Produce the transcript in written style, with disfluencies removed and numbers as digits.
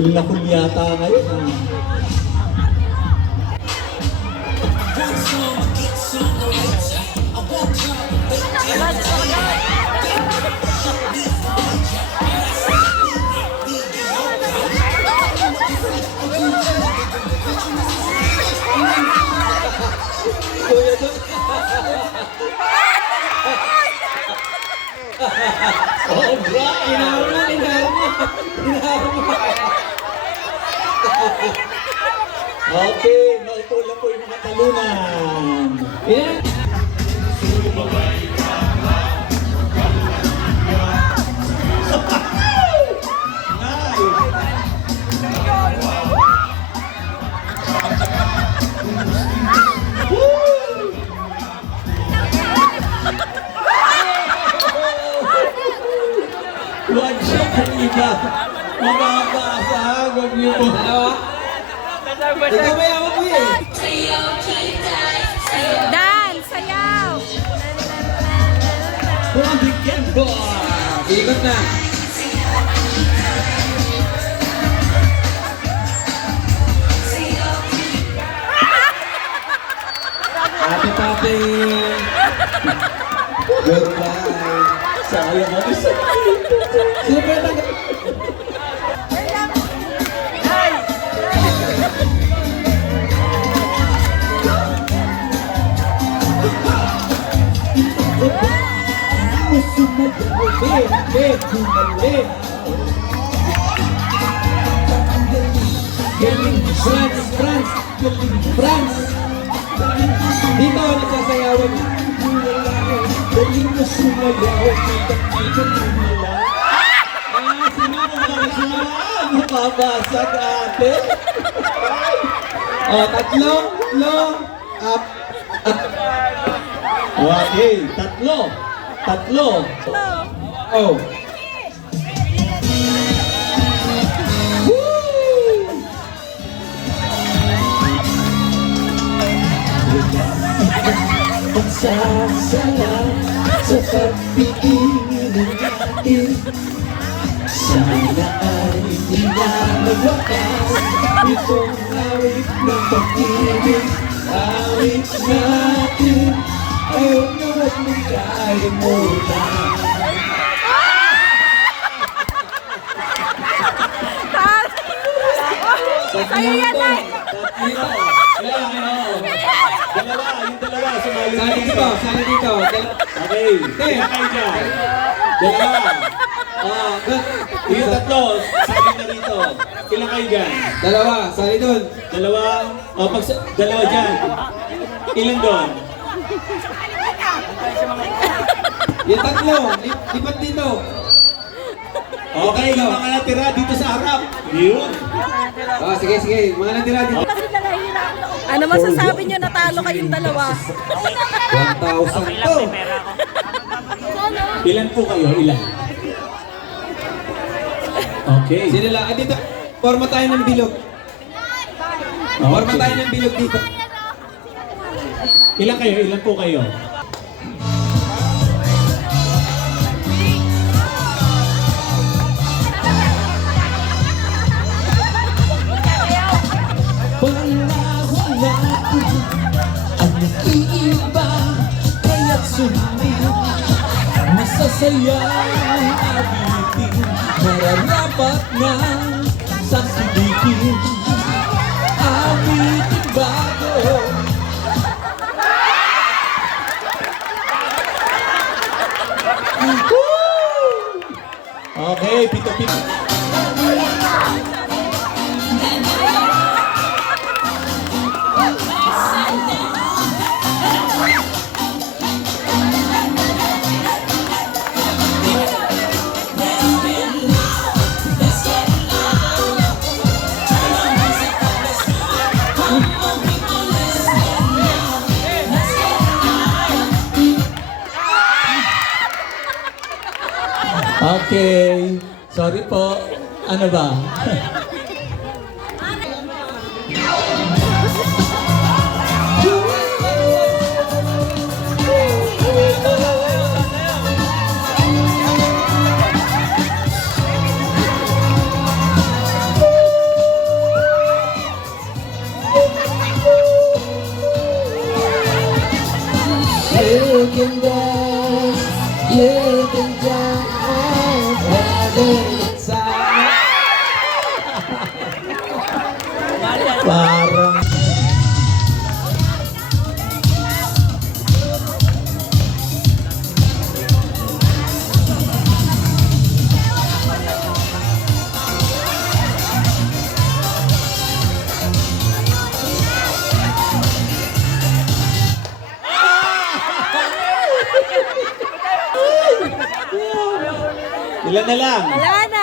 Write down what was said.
Cool na cool yata ngayon. Kuya John. Oh, bra! Inaharap. Okay, naupo lang po yung mga talunan. Yeah. One shot ang iba. Mababa-asa. Huwag niyo po. Dalawa? Ikaw may awag mo eh. Dan! Sayaw! From the Gambo. Ikot na. Ate-tate. Goodbye. Sayang ako sa Sino ba yung tanggap? Galing France. Dito, nagsasayawan. Galing na sumayaw. Mababasag ate. Oh, tatlo. Up. Okay, tatlo. Oh. Pagsasala sa pagpipili natin. Sana ay di na magwakas itong awit ng pag-ibig. Awit natin ay huwag na huwag mong kalimutan. Sa'yo yan ay! Dalawa, sumali. Sali dito. Okay, kaya kayo dyan. Dalawa. Yung tatlo, sali na rito. Ilan kayo dyan? Dalawa, sali doon. Dalawa. Dalawa dyan. Ilan doon? Yung tatlo, lipat dito. Okay, yung mga natira dito sa harap. Yun. Oh, sige. Mga natira dito. Ano masasabi nyo? Natalo kayong dalawa. 1,000 to. Ilan po kayo? Ilan? Okay. Sino lang? Dito, forma tayo ng bilog. Forma tayo ng bilog dito. Ilan kayo? Ilan po kayo? Wala ang nag-iiba, kaya't sumili. Masasaya ang abitin, nararapat nga sa sibikin. Abitin bago. Okay, pito-pito. Okay. Sorry po. Ano ba? Ilan na lang? Wala na.